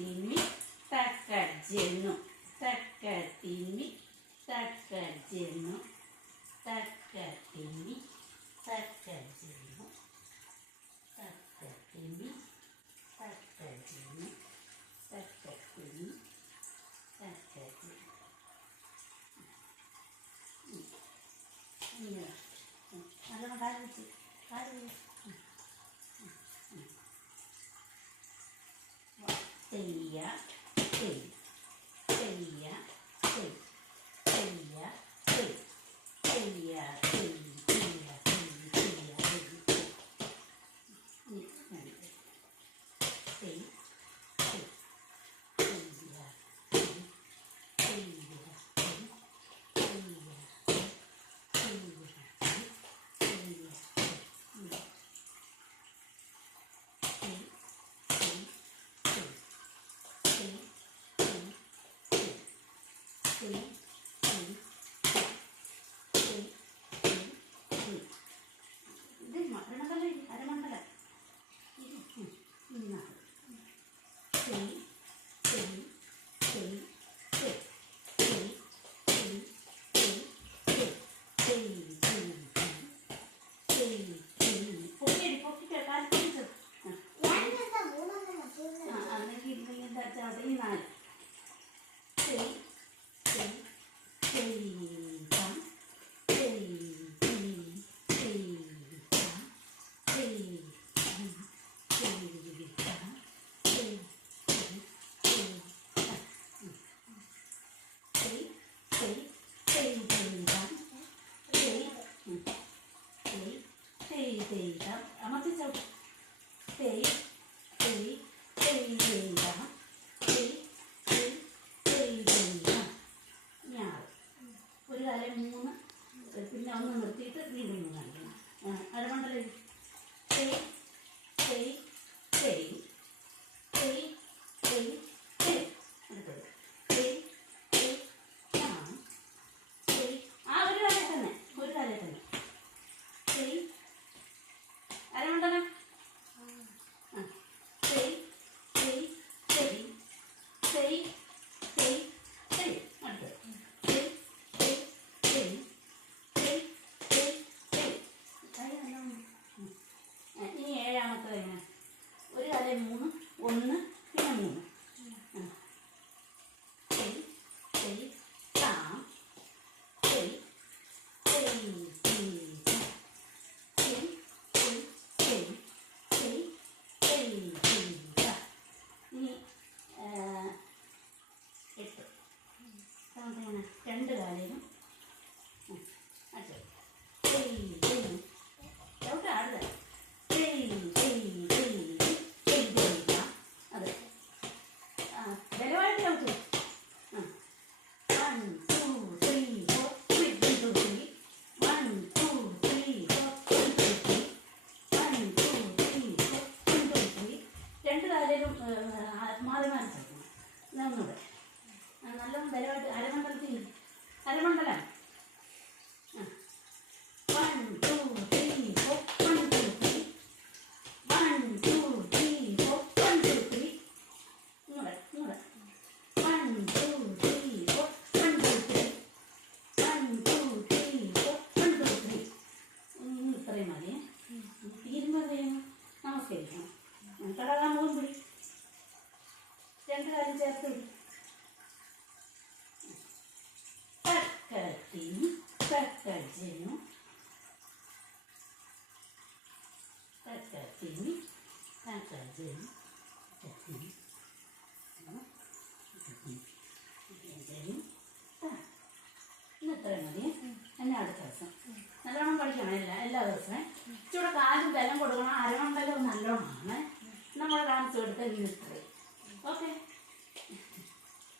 timi, takajenu, takatimi, takajenu, takatimi, takajenu, takatimi, takajenu, takatimi, takajenu. നല്ലോണം കാല് വെച്ച് തെയ്യ തെയ് തെയ്യ തെയ് തെയ്യ തെയ് തെയ്യ തെയ് തെയ്യ തെയ്യ തെയ് ഒരു കാലം 3 പിന്നെ ഒന്ന് നിർത്തിയിട്ട് വീണ്ടും കാണിക്കണം. അരമണ്ടല തെയ് തെയ് തെയ് തെയ് തെയ് തെയ് അടുത്തത് തെയ് തെയ് തെയ് ഒരു കാലം തന്നെ തെയ് അരമണ്ടല തെയ് തെയ് തെയ് തെയ് തെയ് തെയ് അടുത്തത് ഇനി ഏഴാമത്തെ എങ്ങനെ ഒരു കാലം 3 1 പിന്നെ 3 തെയ് തെയ് താം തെയ് തെയ് തെയ് തെയ് തെയ് തെയ് തെയ് തെയ് തെയ് ഇനി 8 എങ്ങനെ 2 കാലയിലും അടുത്തത് തെയ് തെയ് ചവിട്ട് ആടുക തെയ് തെയ് തെയ് തെയ് തെയ് അതെ ബലമായിട്ട് ചവിട്ട് 1 2 3 4 1 2 3 1 2 3 4 1 2 3 1 2 3 2 കാലിലും മാറി മാറി ചവിട്ടണം. ഇതൊന്നുകൂടെ നല്ലോണം ബലമായിട്ട് അരമണ്ഡലം 1 2 3 4 1 2 3 1 2 3 4 1 2 3 ഇങ്ങോട്ട് 1 2 3 4 1 2 3 1 2 3 4 1 2 3 ഇത്രയും മതി. തീരുമ്പോൾ നമസ്കരിക്കണം. കടകാൻ മുഖം പിടി 2 കാലം ചേർത്ത് പിടി takatimi takajenu takatimi takajenu takatimi ഇന്നത്രയും മതി. എന്നെ അടുത്ത ദിവസം നല്ലോണം പഠിക്കണം. എല്ലാ ദിവസവും ഇച്ചിരി കാലും ബലം കൊടുക്കണം. അരമണ്ടലം നല്ലോണമാണ്. നമ്മുടെ ഡാൻസ് എടുത്ത് ഇത്രയും